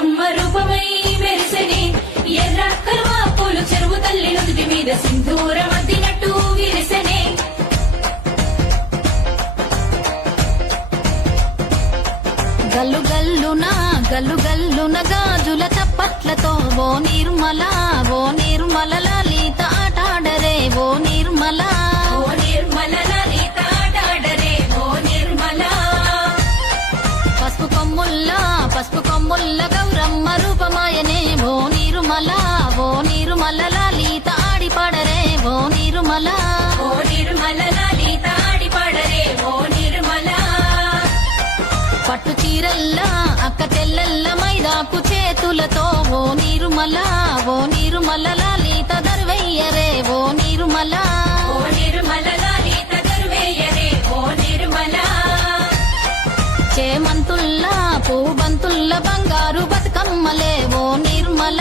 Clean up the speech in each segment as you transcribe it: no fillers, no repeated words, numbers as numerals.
అమ్మ రూపమై మెరిసెనే ఎర్ర కలువ పూలు చెరువు తల్లి నుదుటి మీద సింధూరం అద్దినట్టు విరిసెనే గల్లు గల్లున గాజుల చప్పట్లతో ఓ నిర్మల లలిత ఆటాడరే ఓ నిర్మల లలిత ఆటాడరే ఓ నిర్మల పసుపు కొమ్ముల్ల గౌరమ్మ రూపమాయనే ఓ నిర్మల లలిత ఆడిపాడరే ఓ నిర్మల లలిత ఆడిపాడరే ఓ నిర్మల పట్టు చీరల్లా అక్క తెల్లల్ల మైదాకు చేతులతో ఓ నిర్మల లలిత దర్వెయ్యరే ఓ నిర్మల లలిత దర్వెయ్యరే ఓ నిర్మల చేమంతుల్లా పూబంతుల్ల బంగారు బతుకమ్మలే ఓ నిర్మల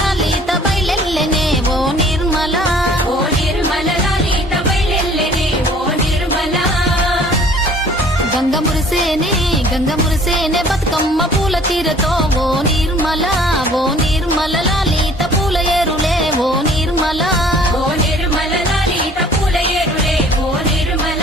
లలిత బయలెల్లెనే ఓ నిర్మల లలిత బయలెల్లెనే ఓ నిర్మల గంగ మురిసేనే బతుకమ్మ పూల తీరతో ఓ నిర్మల లలిత పూల ఏరులే ఓ నిర్మల లలిత పూల ఏరులే ఓ నిర్మల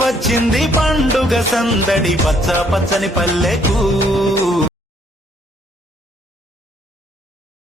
వచ్చింది పండుగ సందడి పచ్చని పల్లెకు